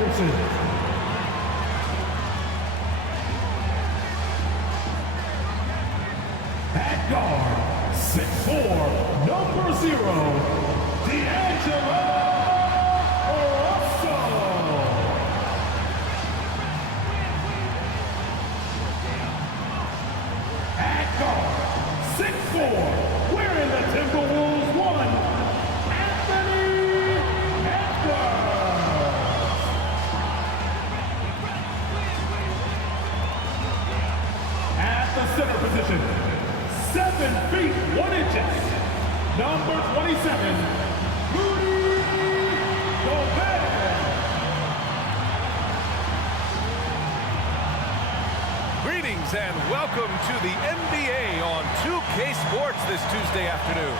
Anderson. At guard, 6'4", number 0, D'Angelo Russell. At guard, 6'4", wearing the Timberwolves 1, Anthony Edwards. At the center position, 7 feet 1 inches, number 27, Rudy Gobert. Greetings and welcome to the NBA on 2K Sports this Tuesday afternoon.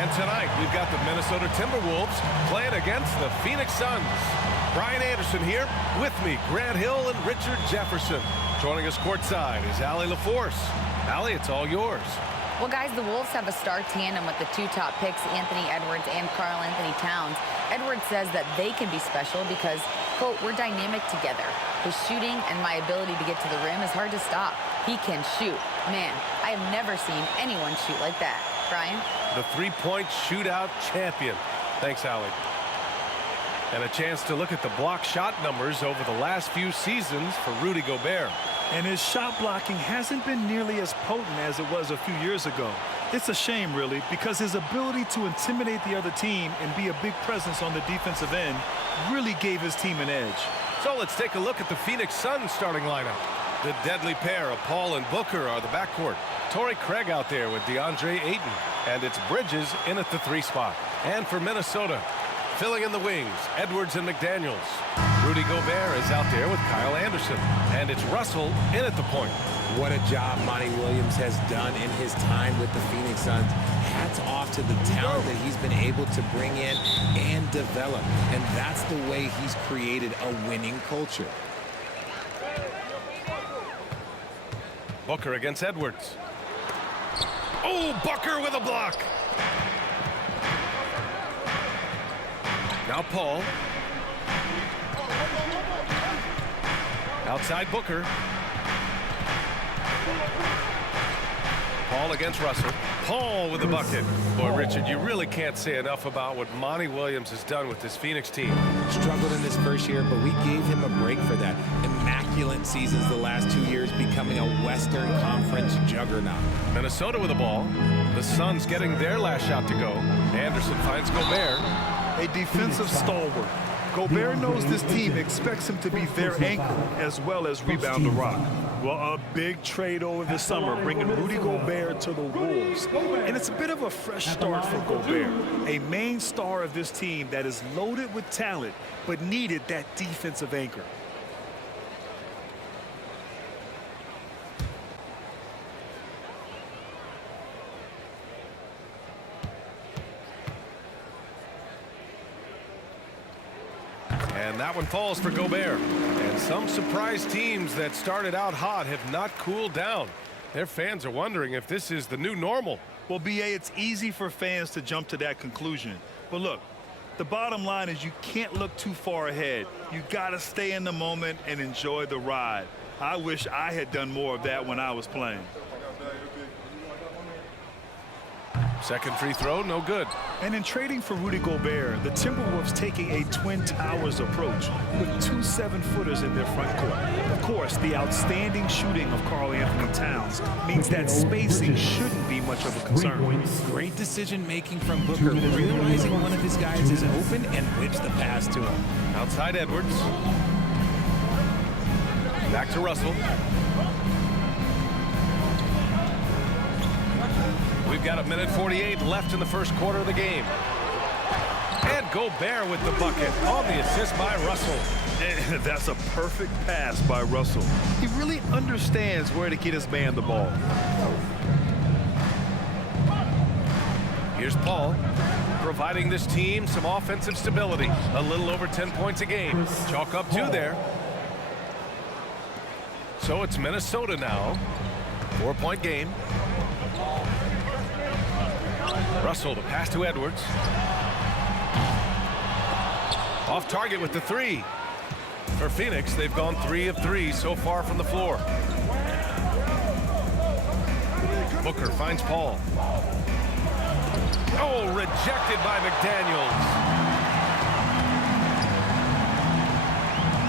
And tonight we've got the Minnesota Timberwolves playing against the Phoenix Suns. Brian Anderson here, with me Grant Hill and Richard Jefferson. Joining us courtside is Allie LaForce. Allie, it's all yours. Well, guys, the Wolves have a star tandem with the 2 top picks, Anthony Edwards and Karl Anthony Towns. Edwards says that they can be special because, quote, we're dynamic together. His shooting and my ability to get to the rim is hard to stop. He can shoot. Man, I have never seen anyone shoot like that. Brian? The three-point shootout champion. Thanks, Allie. And a chance to look at the block shot numbers over the last few seasons for Rudy Gobert. And his shot blocking hasn't been nearly as potent as it was a few years ago. It's a shame, really, because his ability to intimidate the other team and be a big presence on the defensive end really gave his team an edge. So let's take a look at the Phoenix Suns starting lineup. The deadly pair of Paul and Booker are the backcourt. Torrey Craig out there with DeAndre Ayton. And it's Bridges in at the 3 spot. And for Minnesota, filling in the wings, Edwards and McDaniels. Rudy Gobert is out there with Kyle Anderson. And it's Russell in at the point. What a job Monty Williams has done in his time with the Phoenix Suns. Hats off to the talent that he's been able to bring in and develop. And that's the way he's created a winning culture. Booker against Edwards. Oh, Booker with a block. Now Paul. Outside Booker. Paul against Russell. Paul with the bucket. Boy, Richard, you really can't say enough about what Monty Williams has done with this Phoenix team. Struggled in his first year, but we gave him a break for that. Immaculate seasons the last 2 years, becoming a Western Conference juggernaut. Minnesota with the ball. The Suns getting their last shot to go. Anderson finds Gobert. A defensive stalwart. Gobert knows this team expects him to be their anchor as well as rebound the rock. Well, a big trade over the summer, bringing Rudy Gobert to the Wolves. And it's a bit of a fresh start for Gobert, a main star of this team that is loaded with talent but needed that defensive anchor. And that one falls for Gobert. And some surprise teams that started out hot have not cooled down. Their fans are wondering if this is the new normal. Well, B.A., it's easy for fans to jump to that conclusion. But look, the bottom line is you can't look too far ahead. You got to stay in the moment and enjoy the ride. I wish I had done more of that when I was playing. Second free throw, no good. And in trading for Rudy Gobert, the Timberwolves taking a Twin Towers approach with 2 7-footers in their front court. Of course, the outstanding shooting of Karl Anthony Towns means that spacing shouldn't be much of a concern. Great decision-making from Booker, realizing one of his guys is open and whips the pass to him. Outside Edwards. Back to Russell. We've got 1:48 left in the first quarter of the game. And Gobert with the bucket on the assist by Russell. And that's a perfect pass by Russell. He really understands where to get his man the ball. Here's Paul, providing this team some offensive stability. A little over 10 points a game. Chalk up 2 there. So it's Minnesota now. 4-point game. Russell to pass to Edwards. Off target with the 3. For Phoenix, they've gone 3 of 3 so far from the floor. Booker finds Paul. Oh, rejected by McDaniels.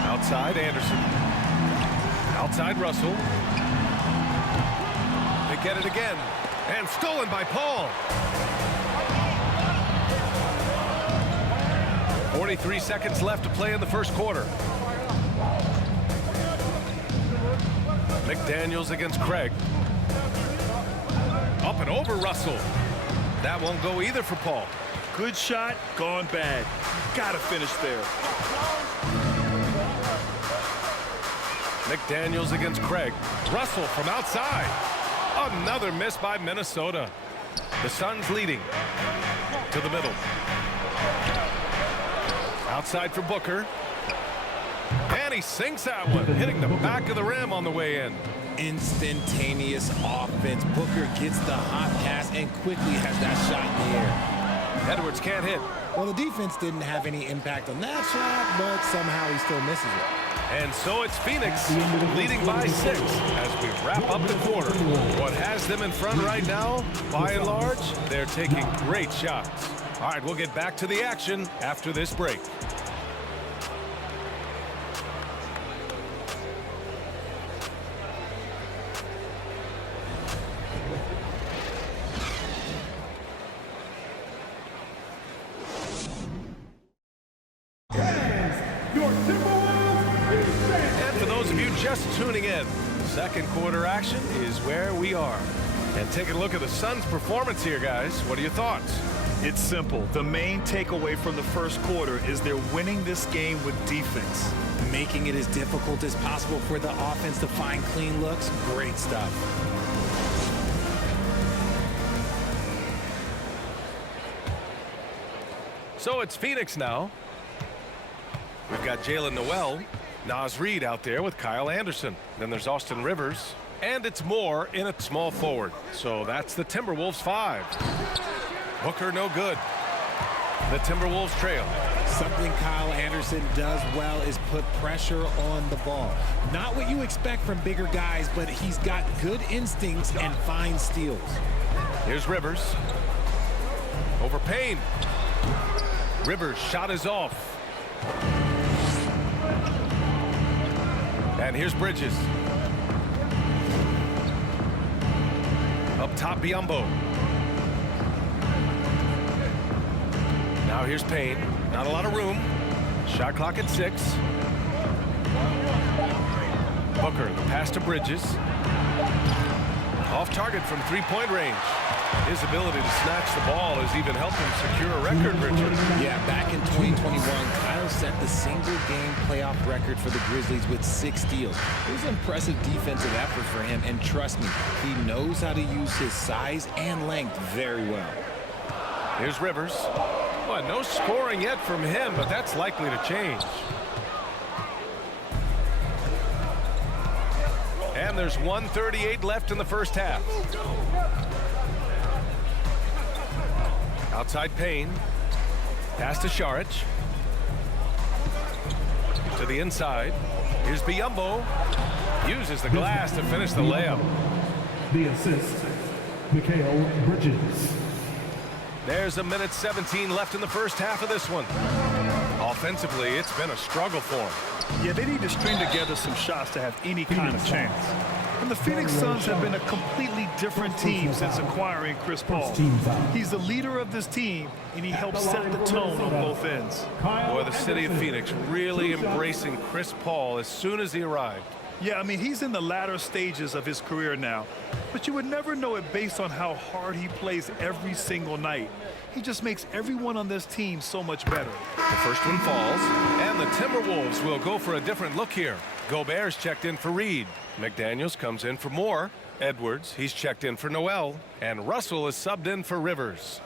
Outside Anderson. Outside Russell. They get it again. And stolen by Paul. 43 seconds left to play in the first quarter. McDaniels against Craig. Up and over Russell. That won't go either for Paul. Good shot, gone bad. Gotta finish there. McDaniels against Craig. Russell from outside. Another miss by Minnesota. The Suns leading. To the middle. Outside for Booker. And he sinks that one, hitting the back of the rim on the way in. Instantaneous offense. Booker gets the hot pass and quickly has that shot in the air. Edwards can't hit. Well, the defense didn't have any impact on that shot, but somehow he still misses it. And so it's Phoenix leading by 6 as we wrap up the quarter. What has them in front right now, by and large, they're taking great shots. All right, we'll get back to the action after this break. Your Timberwolves defense. And for those of you just tuning in, second quarter action is where we are. And taking a look at the Suns' performance here, guys. What are your thoughts? It's simple. The main takeaway from the first quarter is they're winning this game with defense. Making it as difficult as possible for the offense to find clean looks. Great stuff. So it's Phoenix now. We've got Jalen Noel, Naz Reid out there with Kyle Anderson. Then there's Austin Rivers. And it's Moore in at small forward. So that's the Timberwolves 5. Booker no good. The Timberwolves trail. Something Kyle Anderson does well is put pressure on the ball. Not what you expect from bigger guys, but he's got good instincts and fine steals. Here's Rivers. Over Payne. Rivers' shot is off. And here's Bridges. Up top, Biyombo. Now here's Payne. Not a lot of room. Shot clock at 6. Booker, the pass to Bridges. Off target from three-point range. His ability to snatch the ball has even helped him secure a record, Richard. Yeah, back in 2021, Kyle set the single-game playoff record for the Grizzlies with 6 steals. It was an impressive defensive effort for him, and trust me, he knows how to use his size and length very well. Here's Rivers. Well, no scoring yet from him, but that's likely to change. And there's 1:38 left in the first half. Outside Payne. Pass to Šarić. To the inside. Here's Biyombo. Uses the glass to finish the layup. The assist, Mikal Bridges. There's 1:17 left in the first half of this one. Offensively, it's been a struggle for them. Yeah, they need to string together some shots to have any kind of chance. And the Phoenix Suns have been a completely different team since acquiring Chris Paul. He's the leader of this team, and he helps set the tone on both ends. Boy, the city of Phoenix really embracing Chris Paul as soon as he arrived. Yeah, I mean, he's in the latter stages of his career now, but you would never know it based on how hard he plays every single night. He just makes everyone on this team so much better. The first one falls, and the Timberwolves will go for a different look here. Gobert's checked in for Reid. McDaniels comes in for Moore. Edwards, he's checked in for Noel. And Russell is subbed in for Rivers.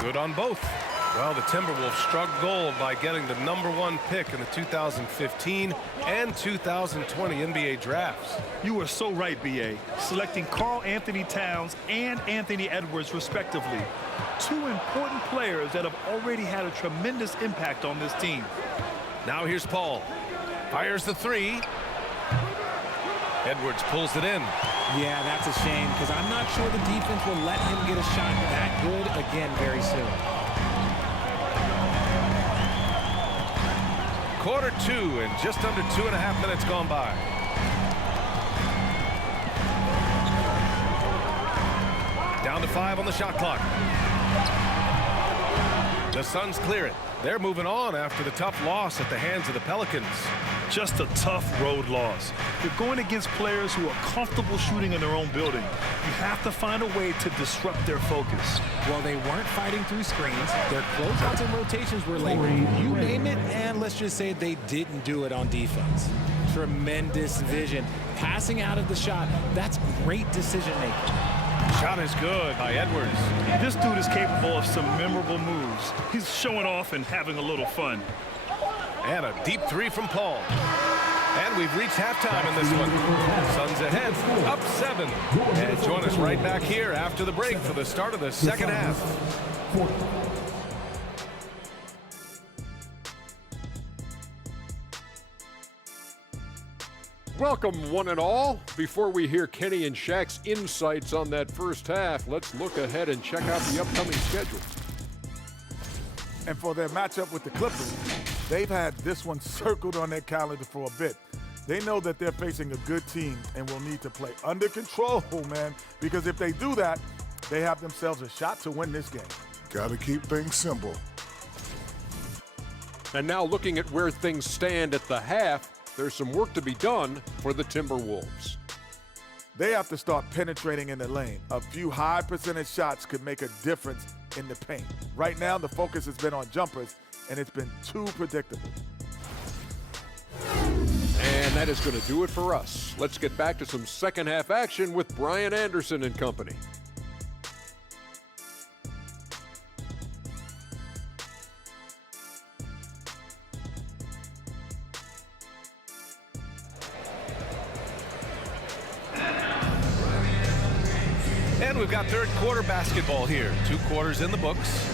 Good on both. Well, the Timberwolves struck gold by getting the #1 pick in the 2015 and 2020 NBA drafts. You are so right, B.A. Selecting Karl Anthony Towns and Anthony Edwards, respectively. Two important players that have already had a tremendous impact on this team. Now here's Paul. Fires the three. Edwards pulls it in. Yeah, that's a shame because I'm not sure the defense will let him get a shot that good again very soon. Quarter 2 and just under 2.5 minutes gone by. Down to 5 on the shot clock. The Suns clear it. They're moving on after the tough loss at the hands of the Pelicans. Just a tough road loss. You're going against players who are comfortable shooting in their own building. You have to find a way to disrupt their focus. Well, they weren't fighting through screens. Their closeouts and rotations were late. You name it, and let's just say they didn't do it on defense. Tremendous vision. Passing out of the shot, that's great decision-making. Shot is good by Edwards. This dude is capable of some memorable moves. He's showing off and having a little fun. And a deep three from Paul. And we've reached halftime in this one. Suns ahead, up 7. And join us right back here after the break for the start of the second half. Welcome, one and all. Before we hear Kenny and Shaq's insights on that first half, let's look ahead and check out the upcoming schedule. And for their matchup with the Clippers, they've had this one circled on their calendar for a bit. They know that they're facing a good team and will need to play under control, man, because if they do that, they have themselves a shot to win this game. Gotta keep things simple. And now looking at where things stand at the half, there's some work to be done for the Timberwolves. They have to start penetrating in the lane. A few high percentage shots could make a difference in the paint. Right now, the focus has been on jumpers, and it's been too predictable. And that is going to do it for us. Let's get back to some second half action with Brian Anderson and company. And we've got third quarter basketball here. 2 quarters in the books.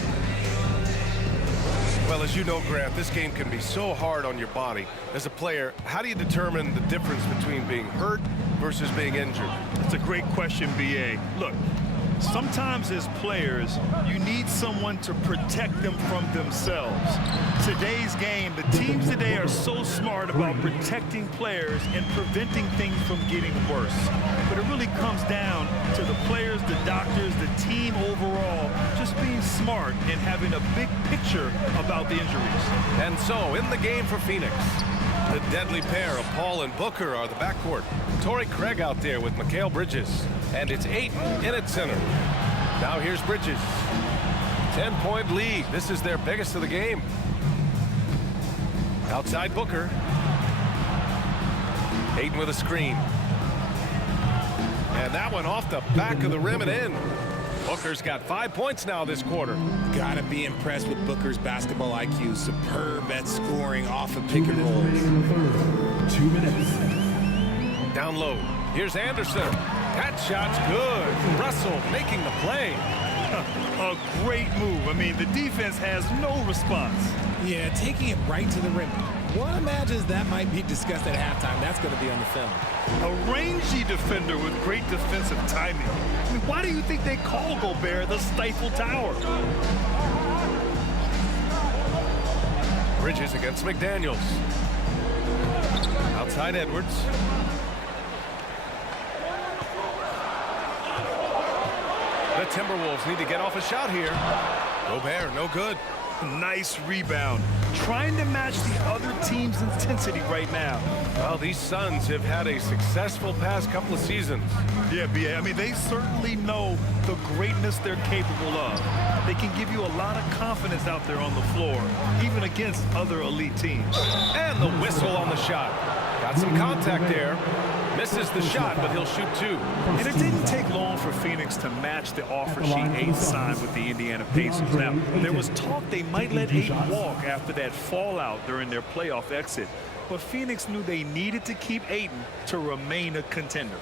Well, as you know, Grant, this game can be so hard on your body. As a player, how do you determine the difference between being hurt versus being injured? That's a great question, B.A. Look, sometimes as players, you need someone to protect them from themselves. Today's game, the teams today are so smart about protecting players and preventing things from getting worse. But it really comes down to the players, the doctors, the team overall, just being smart and having a big picture about the injuries. And so, in the game for Phoenix, the deadly pair of Paul and Booker are the backcourt. Torrey Craig out there with Mikal Bridges. And it's Ayton in at center. Now here's Bridges. 10-point lead. This is their biggest of the game. Outside Booker. Ayton with a screen. And that one off the back of the rim and in. Booker's got 5 points now this quarter. Gotta be impressed with Booker's basketball IQ. Superb at scoring off of pick and roll. 2 minutes. Down low. Here's Anderson. That shot's good. Russell making the play. A great move. I mean, the defense has no response. Yeah, taking it right to the rim. One imagines that might be discussed at halftime. That's going to be on the film. A rangy defender with great defensive timing. I mean, why do you think they call Gobert the Stifle Tower? Bridges against McDaniels. Outside Edwards. The Timberwolves need to get off a shot here. Gobert, no good. Nice rebound. Trying to match the other team's intensity right now. Well, these Suns have had a successful past couple of seasons. Yeah, B.A. I mean, they certainly know the greatness they're capable of. They can give you a lot of confidence out there on the floor, even against other elite teams. And the whistle on the shot. Got some contact there. Misses the shot, but he'll shoot 2. And it didn't take long for Phoenix to match the offer sheet Ayton signed with the Indiana Pacers. Now, there was talk they might let Ayton walk after that fallout during their playoff exit. But Phoenix knew they needed to keep Ayton to remain a contender.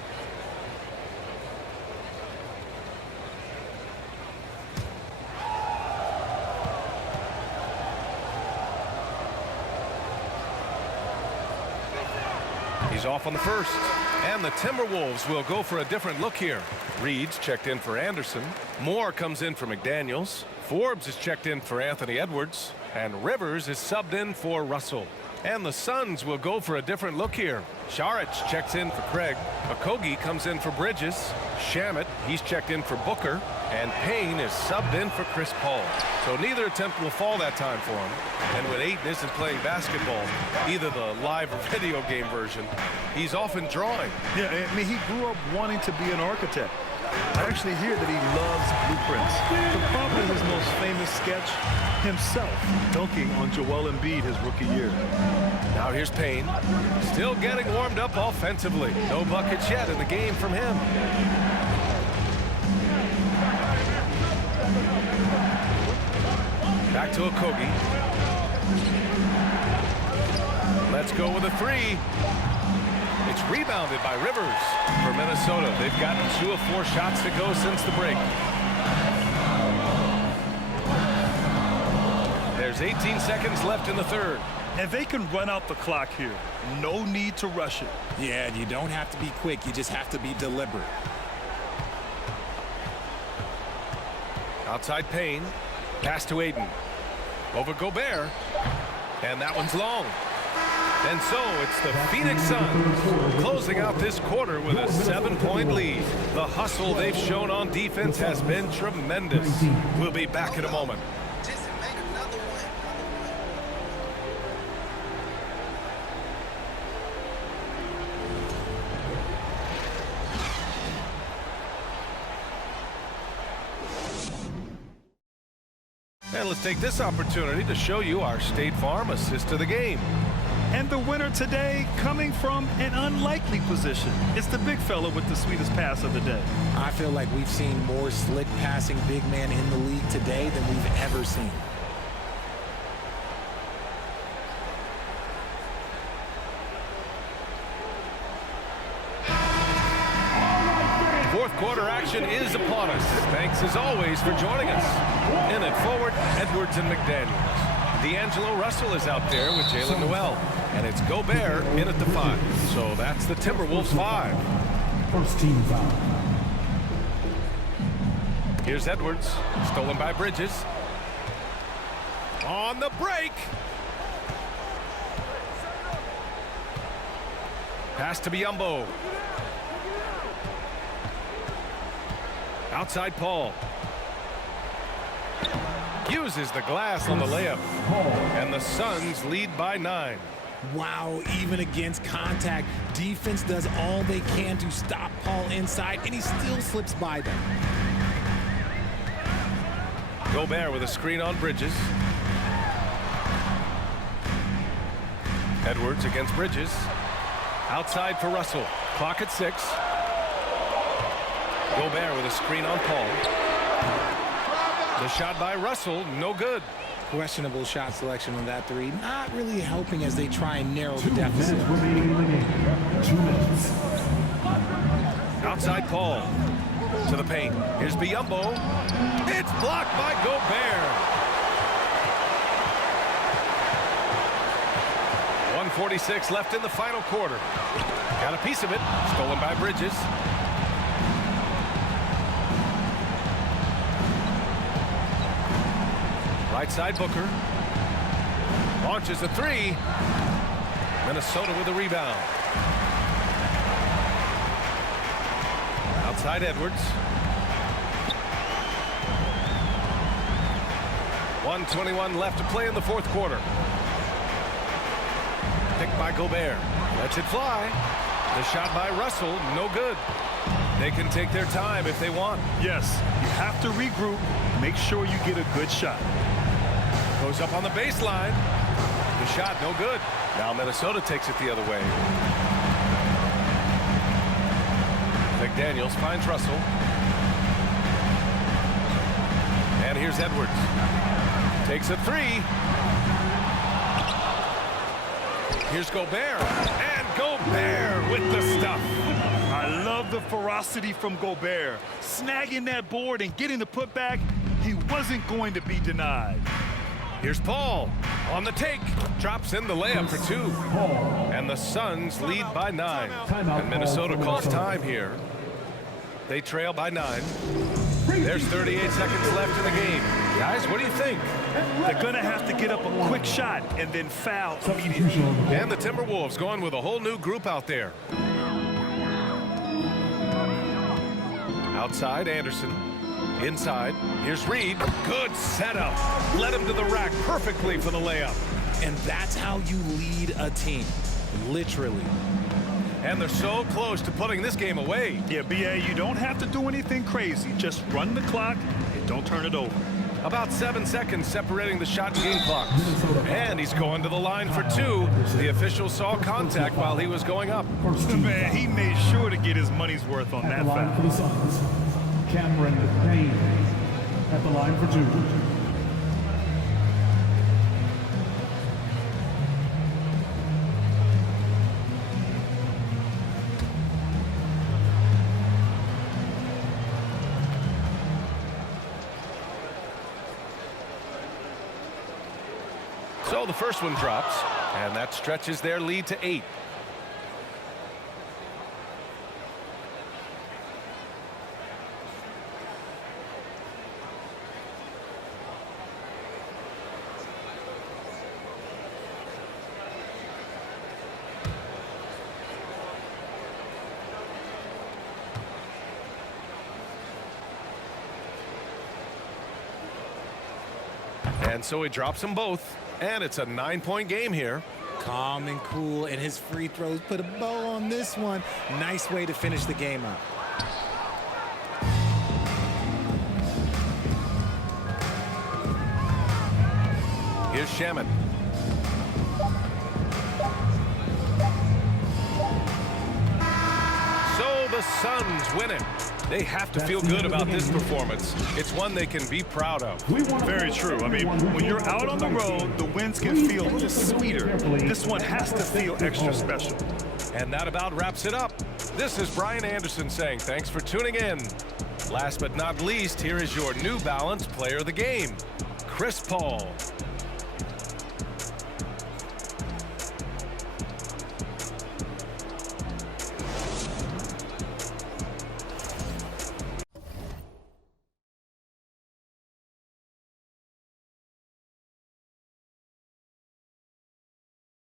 He's off on the first. And the Timberwolves will go for a different look here. Reed's checked in for Anderson. Moore comes in for McDaniels. Forbes is checked in for Anthony Edwards. And Rivers is subbed in for Russell. And the Suns will go for a different look here. Saric checks in for Craig. Okogie comes in for Bridges. Shamet, he's checked in for Booker. And Payne is subbed in for Chris Paul. So neither attempt will fall that time for him. And when Ayton isn't playing basketball, either the live or video game version, he's often drawing. Yeah, I mean, he grew up wanting to be an architect. I actually hear that he loves blueprints. But probably his most famous sketch, himself dunking on Joel Embiid his rookie year. Now here's Payne. Still getting warmed up offensively. No buckets yet in the game from him. Back to Okogie. Let's go with a 3. It's rebounded by Rivers for Minnesota. They've gotten 2 of 4 shots to go since the break. There's 18 seconds left in the third. And they can run out the clock here. No need to rush it. Yeah, you don't have to be quick. You just have to be deliberate. Outside Payne. Pass to Ayton. Over Gobert. And that one's long. And so it's the Phoenix Suns closing out this quarter with a 7-point lead. The hustle they've shown on defense has been tremendous. We'll be back in a moment. And let's take this opportunity to show you our State Farm assist of the game. And the winner today coming from an unlikely position. It's the big fella with the sweetest pass of the day. I feel like we've seen more slick passing big man in the league today than we've ever seen. Fourth quarter action is upon us. Thanks as always for joining us. In it forward, Edwards and McDaniels. D'Angelo Russell is out there with Jalen Noel. And it's Gobert in at the 5. So that's the Timberwolves 5. First team foul. Here's Edwards, stolen by Bridges. On the break. Pass to Biyombo. Outside Paul. Uses the glass on the layup. And the Suns lead by 9. Wow, even against contact, defense does all they can to stop Paul inside, and he still slips by them. Gobert with a screen on Bridges. Edwards against Bridges. Outside for Russell. Clock at 6. Gobert with a screen on Paul. The shot by Russell, no good. Questionable shot selection on that 3. Not really helping as they try and narrow the deficit. Remaining in the game. 2 minutes. Outside Paul. To the paint. Here's Biyombo. It's blocked by Gobert. 1:46 left in the final quarter. Got a piece of it. Stolen by Bridges. Right side Booker. Launches a 3. Minnesota with a rebound. Outside Edwards. 1:21 left to play in the fourth quarter. Picked by Gobert. Lets it fly. The shot by Russell, no good. They can take their time if they want. Yes, you have to regroup. Make sure you get a good shot. Goes up on the baseline. The The shot, no good. Now Minnesota takes it the other way. McDaniels finds Russell. And here's Edwards. Takes a three. Here's Gobert. And Gobert with the stuff. I love the ferocity from Gobert. Snagging that board and getting the putback, he wasn't going to be denied. Here's Paul on the take. Drops in the layup for two. And the Suns lead by 9. And Minnesota calls time here. They trail by 9. There's 38 seconds left in the game. Guys, what do you think? They're going to have to get up a quick shot and then foul immediately. And the Timberwolves going with a whole new group out there. Outside, Anderson. Inside, here's Reed. Good setup. Led him to the rack perfectly for the layup. And that's how you lead a team, literally. And they're so close to putting this game away. Yeah, B.A., you don't have to do anything crazy. Just run the clock and don't turn it over. About 7 seconds separating the shot and game clocks. And he's going to the line for 2. The official saw contact while he was going up. Man, he made sure to get his money's worth on that foul. For the Suns, Cameron Payne at the line for 2. So the first one drops, and that stretches their lead to 8. And so he drops them both, and it's a 9-point game here. Calm and cool, and his free throws put a bow on this one. Nice way to finish the game up. Here's Shaman. So the Suns win it. They have to feel good about this performance. It's one they can be proud of. Very true. I mean, when you're out on the road, the wins can feel just sweeter. This one has to feel extra special. And that about wraps it up. This is Brian Anderson saying thanks for tuning in. Last but not least, here is your New Balance player of the game, Chris Paul.